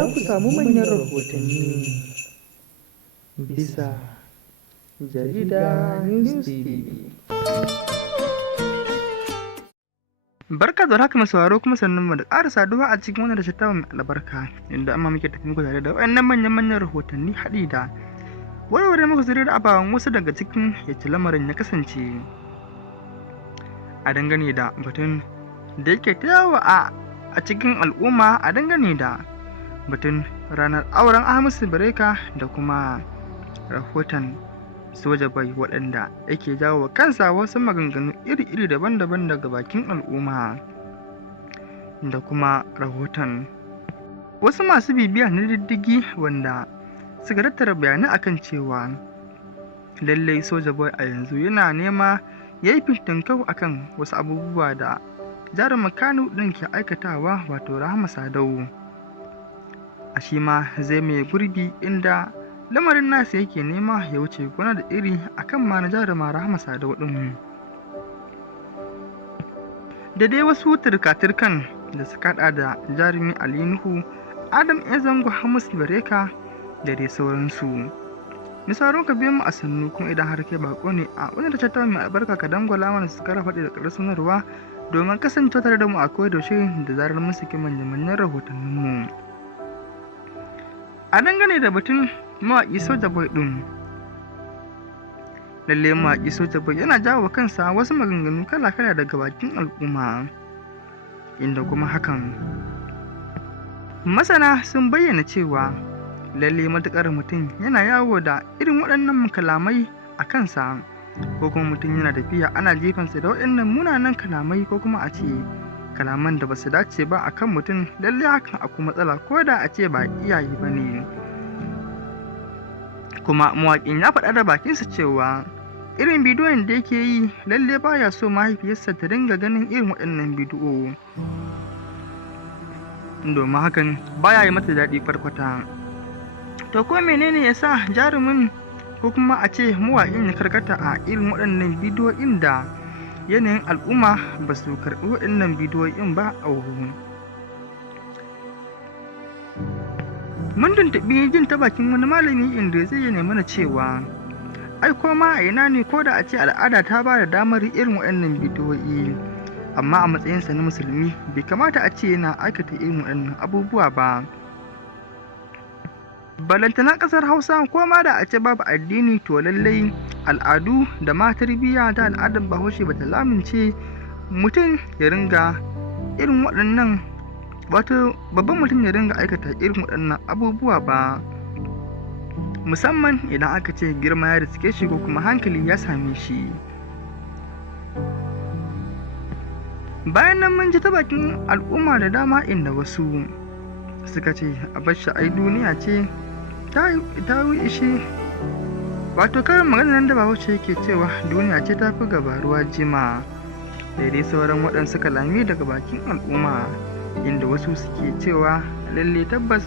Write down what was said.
za ku samu manyan rahotanni bisa jarida News TV. Barka da haka masu sauraro kuma sannan mu da ƙara saduwa a cikin wannan rashin mai albarka inda amma muke tafi muku tare da wayannan manyan rahotanni haɗi da warware muku zuri da abawan wasu daga cikin yadda lamarin ya kasance a dangane da batun da yake ta a cikin al'umma a dangane da batun ranar auren Hamisu Breaker da kuma rahoton soja bai waɗanda yake jawo kansa wasu maganganu iri-iri daban-daban daga bakin al'umma da kuma rahoton wasu masu bibiya na diddigi wanda suka tattara bayanai akan cewa lallai soja bai a yanzu yana nema ya yi fintinkau akan wasu abubuwa da jarumin Kano ɗin ke aikatawa wato Rahama Sadau a shi ma zai mai gurbi inda lamarin nasa yake nema ya wuce gona da iri akan ma na jaruma Rahama Sadau ɗin da dai wasu turka-turkan da suka haɗa da jarumi Ali Nuhu, Adam Zango, Hamisu Breaker da dai sauransu. Misalin ka biyan mu a sannu kuma idan har kai bako ne a wani da ta mai albarka ka dangwala mana su kara faɗi da ƙarar sanarwa domin kasance tare da mu a koyaushe da zarar mun saki manyan rahotanninmu. A dangane da batun mawaƙi Soja Boy ɗin, lalle mawaƙi Soja Boy yana jawo kansa wasu maganganu kala-kala daga bakin al'umma, inda kuma hakan masana sun bayyana cewa lalle matuƙar mutum yana yawo da irin waɗannan kalamai a kansa ko kuma mutum yana tafiya ana jefansa da waɗannan munanan kalamai ko kuma a ce kalaman da ba su dace ba akan mutum, lalle hakan akwai matsala ko da a ce ba iyaye ba ne. Kuma mawaƙin ya faɗa da bakinsa cewa irin bidiyon da yake yi lalle baya so mahaifiyarsa ta dinga ganin irin waɗannan bidiyo domin hakan baya yi mata daɗi farkwata. To ko menene ya sa jarumin ko kuma a ce mawaƙin ya karkata a irin waɗannan bidiyoyin da yanayin al'umma ba su karɓi waɗannan bidiyoyin ba a wurin. Mun tuntuɓi jin ta bakin wani malami inda zai yana mana cewa ai koma a ina ne ko da a ce al'ada ta ba da damar irin waɗannan bidiyoyi, amma a matsayinsa na musulmi bai kamata a ce yana aikata irin waɗannan abubuwa ba. Balantana ƙasar Hausa ko ma da a ce babu addini to lallai al'adu da ma tarbiyya da al'adar Bahaushe bata lamince mutum ya ringa irin waɗannan wato babban mutum ya ringa aikata irin waɗannan abubuwa ba, musamman idan aka ce girma ya riske shi ko kuma hankali ya same shi. Bayan nan mun ji ta bakin al'umma da dama inda wasu suka ce a bar shi ai duniya ce ta yi ishe, wato karin magana nan da Bahaushe yake cewa duniya ce ta fi gaba ruwa jima, daidai sauran waɗansu kalami daga bakin al'umma inda wasu suke cewa lalle tabbas